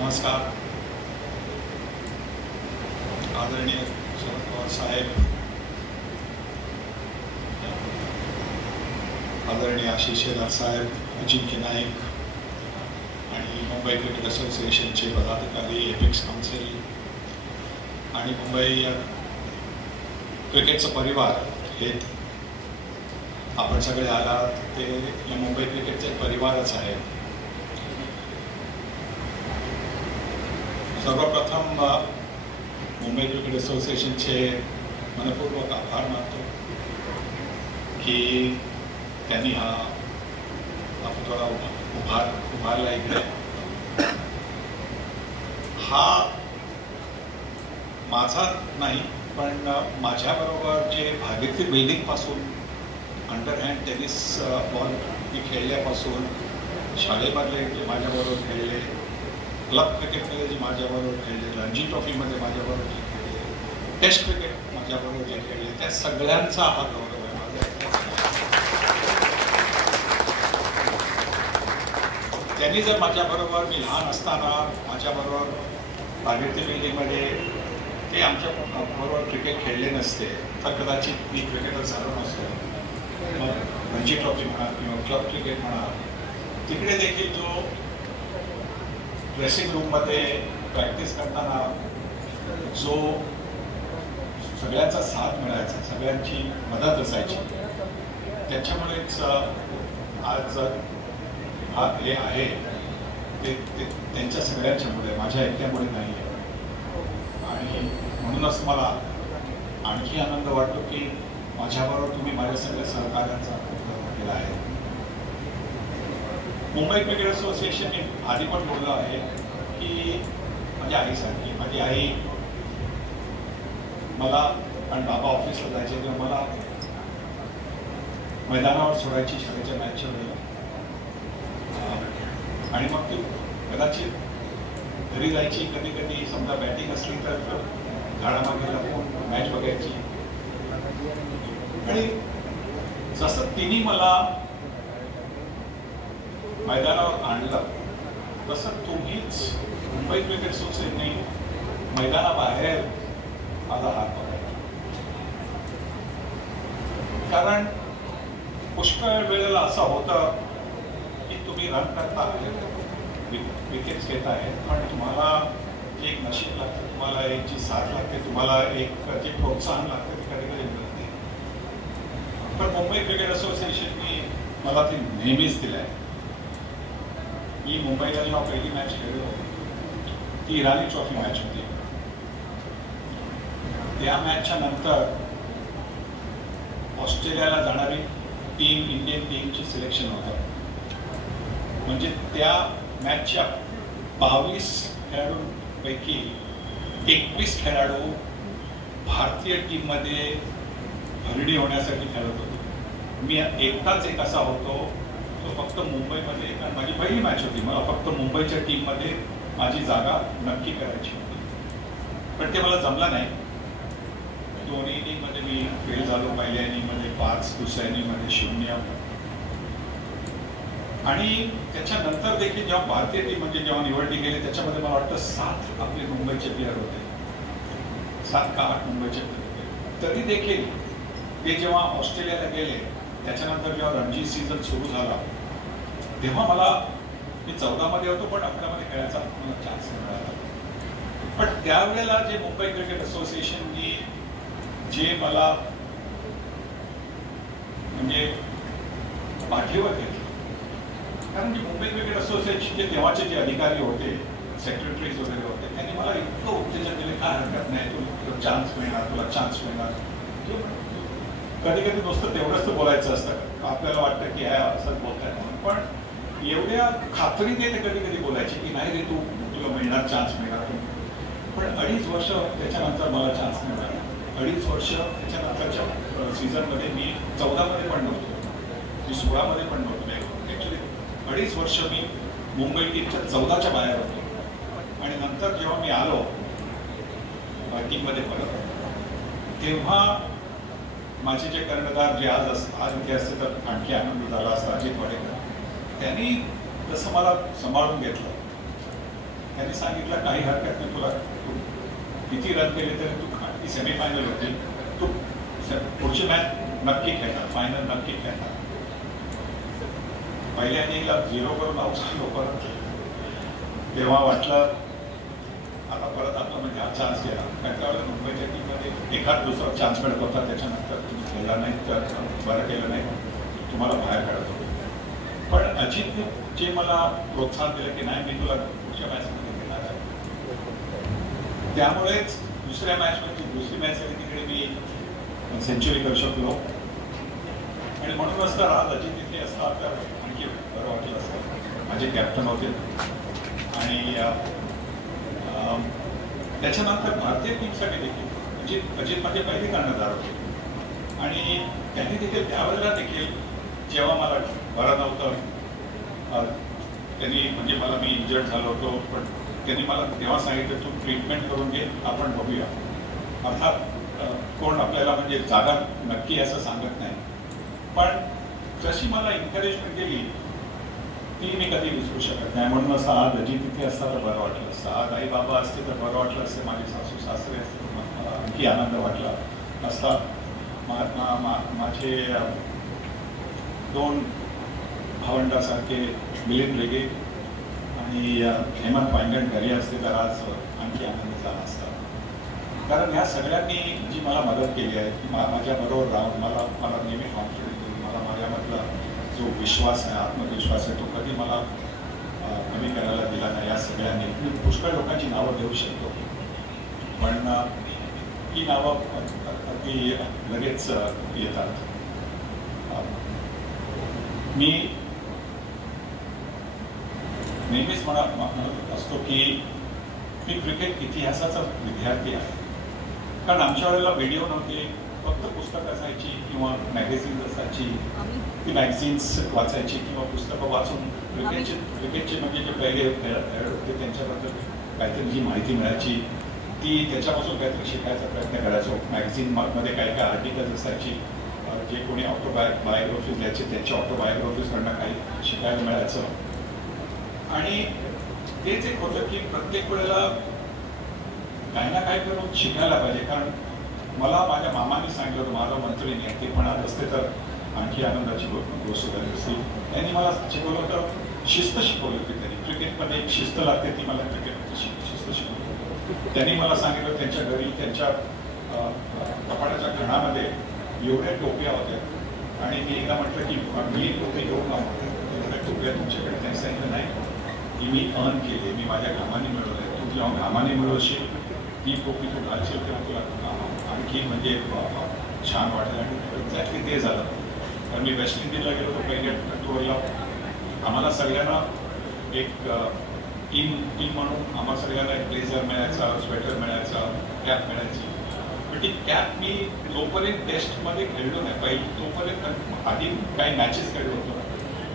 नमस्कार. आदरणीय शरद पवार साहेब, आदरणीय आशिष शेलार साहेब, अजिंक्य नाईक आणि मुंबई क्रिकेट असोसिएशनचे पदाधिकारी, एपिक्स काउन्सिल आणि मुंबई क्रिकेटचा परिवार, हे आपण सगळे आलात ते या मुंबई क्रिकेटचा परिवारच आहे. सर्वप्रथम मुंबई क्रिकेट असोसिएशनचे मनपूर्वक आभार मानतो की त्यांनी हा पुतळा उभारला इकडे. हा माझा नाही, पण माझ्याबरोबर जे भागीरथी बिल्डिंग पासून अंडरहँड टेनिस बॉल मी खेळल्यापासून, शाळेमधले जे माझ्याबरोबर खेळले, क्लब क्रिकेटमध्ये जे माझ्याबरोबर खेळले, रणजी ट्रॉफीमध्ये माझ्याबरोबर जे खेळले, टेस्ट क्रिकेट माझ्याबरोबर जे खेळले, त्या सगळ्यांचा हा गौरव आहे माझा. त्यांनी जर माझ्याबरोबर, मी लहान असताना माझ्याबरोबर भागीरथी बिल्डिंगमध्ये ते आमच्या बरोबर क्रिकेट खेळले नसते तर कदाचित मी क्रिकेटर झालो नसतो. मग रणजी ट्रॉफी म्हणा किंवा क्लब क्रिकेट म्हणा, तिकडे देखील जो ड्रेसिंग रूममध्ये प्रॅक्टिस करताना जो सगळ्यांचा साथ मिळायचा, सगळ्यांची मदत असायची, त्याच्यामुळेच आज हा हे आहे ते त्यांच्या सगळ्यांच्यामुळे, माझ्या एकट्यामुळे नाही आहे. आणि म्हणूनच मला आणखी आनंद वाटतो की माझ्याबरोबर तुम्ही माझ्या सगळ्या सहकार्याचा केला आहे. मुंबई क्रिकेट असोसिएशनने आधी पण बोललं आहे की माझ्या आईसारखी, माझी आई मला, आणि बाबा ऑफिसला जायचे तेव्हा मला मैदानावर सोडायची शाळेच्या मॅचच्या वेळेला, आणि मग ती कदाचित घरी जायची, कधी कधी समजा बॅटिंग असली तर झाडामागे लागून मॅच बघायची. आणि जसं तिने मला मैदानावर आणलं तसं तुम्हीच मुंबई क्रिकेट असोसिएशनने मैदानाबाहेर माझा हात पकडला. कारण पुष्कळ वेळेला असं होतं की तुम्ही रन करता आहेत, विकेट्स घेत आहेत, पण तुम्हाला एक नशीब लागतं, तुम्हाला एक जी साथ लागते, तुम्हाला एक जे प्रोत्साहन लागतं ते कधी कधी मिळत नाही. पण मुंबई क्रिकेट असोसिएशनने मला ते नेहमीच दिलं आहे. मी मुंबईला जेव्हा पहिली मॅच खेळलो, ती इराणी ट्रॉफी मॅच होती. त्या मॅचच्या नंतर ऑस्ट्रेलियाला जाणारी टीम, इंडियन टीमची सिलेक्शन होतं. म्हणजे त्या मॅचच्या 22 खेळाडूंपैकी 21 खेळाडू भारतीय टीममध्ये भरडी होण्यासाठी खेळत होते. मी एकटाच एक असा होतो तो फक्त मुंबईमध्ये, कारण माझी पहिली मॅच होती, मला फक्त मुंबईच्या टीममध्ये माझी जागा नक्की करायची होती. पण ते मला जमलं नाही. दोन्ही इनिंगमध्ये मी फेल झालो. पहिल्या इनिंगमध्ये 5, दुसऱ्या इनिंगमध्ये 0. आणि त्याच्यानंतर देखील जेव्हा भारतीय टीम म्हणजे जेव्हा निवडली गेली, त्याच्यामध्ये मला वाटतं 7 आपले मुंबईचे प्लेयर होते, 7 का 8 मुंबईचे प्लेयर होते. तरी देखील ते जेव्हा ऑस्ट्रेलियाला गेले, त्याच्यानंतर जेव्हा रणजी सीझन सुरू झाला, तेव्हा मी 14 मध्ये होतो, पण 11 मध्ये खेळायचा मला चान्स मिळाला. पण त्यावेळेला जे मुंबई क्रिकेट असोसिएशननी जे मला म्हणजे पाठीवर घेतलं, कारण की मुंबई क्रिकेट असोसिएशनचे तेव्हाचे जे अधिकारी होते, सेक्रेटरीज वगैरे होते, त्यांनी मला इतकं उत्तेजन दिले, काय हरकत नाही, तुला चान्स मिळणार, तुला चान्स मिळणार. कधी कधी नुसतं तेवढंच तर बोलायचं असतं, आपल्याला वाटतं की असंच बोलताय म्हणून, पण एवढ्या खात्रीने ते कधी कधी बोलायचे की नाही रे, तुला मिळणार, चान्स मिळणार. पण 2.5 वर्ष त्याच्यानंतर मला चान्स मिळाला. 2.5 वर्ष त्याच्यानंतरच्या सीझनमध्ये मी 14 मध्ये पण नव्हतो, मी 16 मध्ये पण नव्हतो. ॲक्च्युली 2.5 वर्ष मी मुंबई टीमच्या 14च्या बाहेर होतो. आणि नंतर जेव्हा मी आलो टीममध्ये परत, तेव्हा माझे जे कर्णधार जे आज इथे असते तर आणखी आनंद झाला असता, अजित वाडेकर, त्यांनी जसं मला सांभाळून घेतलं, त्यांनी सांगितलं काही हरकत नाही, तुला तू किती रन केले तरी तू ती सेमीफायनल होती, तू पुढची मॅच नक्की खेळणार, फायनल नक्की खेळणार. पहिल्या इनिंगला 0 करून आऊट झालो परत. तेव्हा वाटलं आता परत आपला म्हणजे हा चान्स गेला. कारण त्यावेळेला मुंबईच्या टीममध्ये एखाद दुसरा चान्स मिळत होता, त्याच्यानंतर तुम्ही खेळला नाही तर बरं केलं नाही, तुम्हाला बाहेर काढत होतो. पण अजितने जे मला प्रोत्साहन दिलं की नाही, मी तुला पुढच्या मॅचमध्ये घेणार आहे. त्यामुळेच दुसऱ्या मॅचमध्ये दुसरी मॅच झाली तिकडे मी सेंचुरी करू शकलो. आणि म्हणूनच तर आज अजित इथे असता तर आणखी बरं वाटलं असतं. माझे कॅप्टन होते आणि त्याच्यानंतर भारतीय टीमसाठी देखील अजित माझे पहिले कर्णधार होते. आणि त्यांनी देखील त्यावेळेला देखील जेव्हा मला बरं नव्हतं, त्यांनी म्हणजे मला मी इंजर्ड झालो होतो, पण त्यांनी मला तेव्हा सांगितलं तू ट्रीटमेंट करून घे, आपण बघूया. अर्थात कोण आपल्याला म्हणजे जागा नक्की असं सांगत नाही, पण जशी मला एन्करेजमेंट दिली ती मी कधी विसरू शकत नाही. म्हणून असं आज अजित तिथे असता तर बरं वाटलं असतं, आज आई बाबा असते तर बरं वाटलं असते, माझे सासू सासरे असते तर मला आणखी आनंद वाटला असता. माझे 2 भावंडासारखे मिलिंद रेगे आणि हेमंत पायंगण घरी असते तर आज आणखी आनंद झाला असता. कारण ह्या सगळ्यांनी जी मला मदत केली आहे, की माझ्याबरोबर राहून मला नेहमी कॉन्फिडन्स देऊन मला माझ्यामधला जो विश्वास आहे, आत्मविश्वास आहे, तो कधी मला कमी करायला दिला नाही. या सगळ्यांनी मी पुष्कळ लोकांची नावं देऊ शकतो, पण ही नावं अगदी लगेच येतात. मी नेहमीच म्हणत असतो की मी क्रिकेट इतिहासाचा विद्यार्थी आहे. कारण आमच्या वेळेला व्हिडिओ नव्हते, फक्त पुस्तक असायची किंवा मॅगझिन्स असायची. ती मॅगझिन्स वाचायची किंवा पुस्तकं वाचून क्रिकेटचे म्हणजे जे पहिले खेळाडू होते त्यांच्याबद्दल काहीतरी जी माहिती मिळायची ती त्याच्यापासून काहीतरी शिकायचा प्रयत्न करायचो. मॅगझिनमध्ये काही काही आर्टिकल्स असायची, जे कोणी बायोग्राफीज लिहायचे त्यांच्या ऑटोबायोग्राफीजकडनं काही शिकायला मिळायचं. आणि तेच एक होतं की प्रत्येक वेळेला काही ना काही करून शिकायला पाहिजे. कारण मला माझ्या मामाने सांगितलं होतं, माझा मंत्री नाही ते पण आज असते तर आणखी आनंदाची गोष्ट झाली असती. त्यांनी मला शिकवलं होतं, शिस्त शिकवली होती त्यांनी. क्रिकेटमध्ये एक शिस्त लागते, ती मला क्रिकेटमध्ये शिस्त शिकवली होती. त्यांनी मला सांगितलं त्यांच्या घरी त्यांच्या कपाटाच्या घरामध्ये एवढ्या टोप्या होत्या आणि मी एकदा म्हटलं की मी टोपी घेऊन एवढ्या टोप्या तुमच्याकडे. त्यांनी सांगितलं नाही, ती मी अर्न केली, मी माझ्या घामाने मिळवलं आहे. तू जेव्हा घामाने मिळवशील ती टोपी तू घालशील तेव्हा तुला आणखी म्हणजे छान वाटेल. आणि एक्झॅक्टली ते झालं. तर मी वेस्ट इंडिजला गेलो होतो पहिल्या टूरला. आम्हाला सगळ्यांना एक टीम म्हणून आम्हाला सगळ्यांना एक ब्लेझर मिळायचा, स्वेटर मिळायचा, कॅप मिळायची. पण ती कॅप मी जोपर्यंत टेस्टमध्ये खेळलो नाही पहिली तोपर्यंत, आधी काही मॅचेस खेळलो होतो,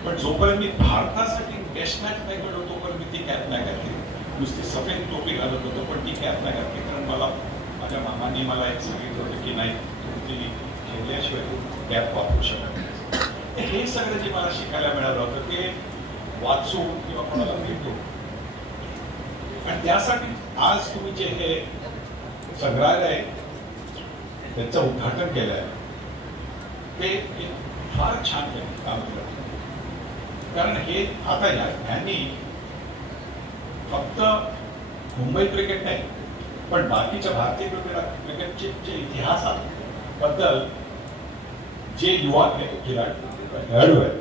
पण जोपर्यंत मी भारतासाठी टेस्ट मॅच नाही खेळलो तोपर्यंत मी ती कॅप नाही घातली. नुसती सफेद टोपी घालत होतो पण ती कॅप नाही घातली. कारण मला माझ्या मामांनी मला एक सांगितलं होतं की नाही, ती खेळल्याशिवाय तू कॅप वापरू शकत नाही. हे सगळं जे मला शिकायला मिळालं होतं ते वाचून किंवा कोणाला भेटू. आणि त्यासाठी आज तुम्ही जे हे संग्रहालय त्याचं उद्घाटन केलं आहे ते फार छान काम केलं. कारण हे आता ह्यांनी फक्त मुंबई क्रिकेट नाही पण बाकीच्या भारतीय क्रिकेटचे जे इतिहासाबद्दल जे युवा खेळाडू आहेत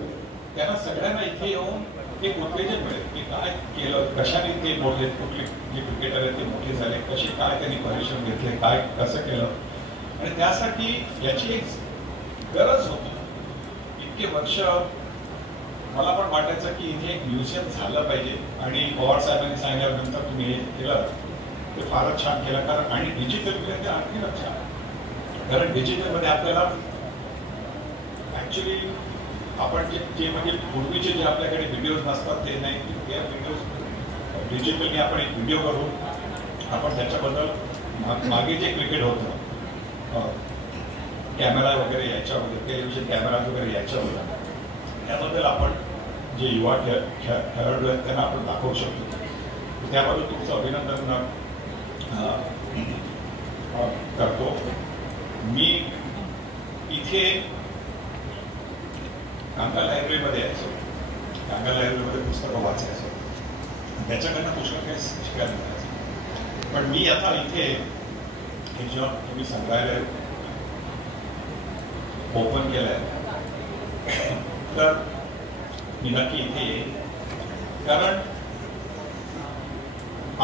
त्यांना सगळ्यांना इथे येऊन एक उत्तेजन मिळेल की काय केलं, कशाने ते मोठे, कुठले जे क्रिकेटर आहेत ते मोठे झाले, कसे काय त्यांनी परिश्रम घेतले, काय कसं केलं. आणि त्यासाठी याची एक गरज होती. इतके वर्ष मला पण वाटायचं की इथे एक म्युझियम झालं पाहिजे. आणि पवार साहेबांनी सांगितल्यानंतर तुम्ही हे केलं ते फारच छान केलं. कारण आणि डिजिटल मध्ये ते आणखी छान. कारण डिजिटलमध्ये आपल्याला ऍक्च्युली आपण जे म्हणजे पूर्वीचे जे आपल्याकडे व्हिडिओज नसतात ते नाही, त्या व्हिडिओज डिजिटली आपण एक व्हिडिओ करून आपण त्याच्याबद्दल मागे जे क्रिकेट होतं, कॅमेरा वगैरे याच्यावर, टेलिव्हिजन कॅमेरा वगैरे याच्यावर, त्याबद्दल आपण जे युवा खेळाडू आहेत त्यांना आपण दाखवू शकतो. त्याबद्दल तुमचं अभिनंदन करतो. मी इथे कांगा लायब्ररीमध्ये यायचो. कांगा लायब्ररीमध्ये पुस्तकं वाचायचो, त्याच्याकडनं पुष्कळ काही शिकायला मिळायचं. पण मी आता इथे हे जेव्हा तुम्ही संग्रहालय ओपन केलंय तर मी नक्की इथे येईल, कारण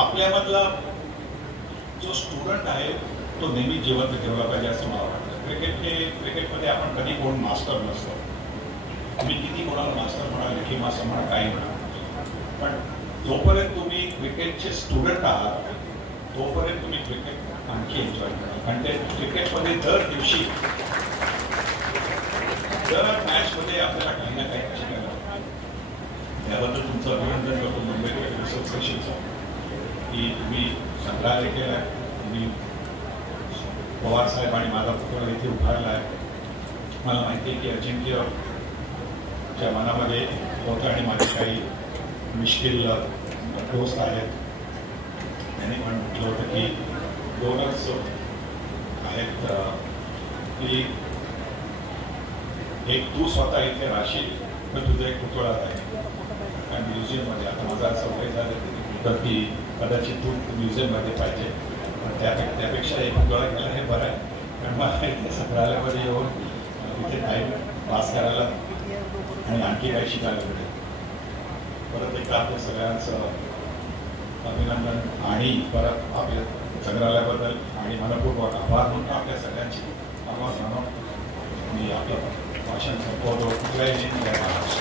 आपल्यामधला जो स्टुडंट आहे तो नेहमी जिवंत ठेवला पाहिजे असं मला वाटतं. क्रिकेटमध्ये आपण कधी कोण मास्टर नसतो. तुम्ही किती कोणाला मास्टर म्हणा, लेखी मास्टर म्हणा, काही म्हणा, पण जोपर्यंत तुम्ही क्रिकेटचे स्टुडंट आहात तोपर्यंत तुम्ही क्रिकेट आणखी एन्जॉय करा. कारण ते क्रिकेटमध्ये दर दिवशी दर मॅचमध्ये आपल्याला काही ना काही शिकायला. त्याबद्दल तुमचं अभिनंदन करतो मुंबई क्रिकेट असोसिएशनचं की तुम्ही संग्रहालय केलं आहे, तुम्ही पवार साहेब आणि माझा पुतळा इथे उभारला आहे. मला माहिती आहे की अजिंक्यच्या मनामध्ये होतं आणि माझे काही मुश्किल दोस्त आहेत. त्यांनी पण म्हटलं होतं की दोनच आहेत की एक तू स्वतः इथे राहशील तर तुझं एक पुतळा आहे आणि म्युझियममध्ये. आता माझा असं वय झालं तर की कदाचित तू म्युझियममध्ये पाहिजे, त्यापेक्षा एक पुतळा केला हे बरं आहे. कारण मला इथे संग्रहालयामध्ये येऊन तिथे टाईम पास करायला आणि आणखी काही शिकायला मिळेल. परत एकदा आपल्या सगळ्यांचं अभिनंदन आणि परत आपल्या संग्रहालयाबद्दल आणि मनपूर्वक आभार म्हणून आपल्या सगळ्यांची आभार मानून मी आपलं भाषण संपवतो. जय हिंद, जय महाराष्ट्र.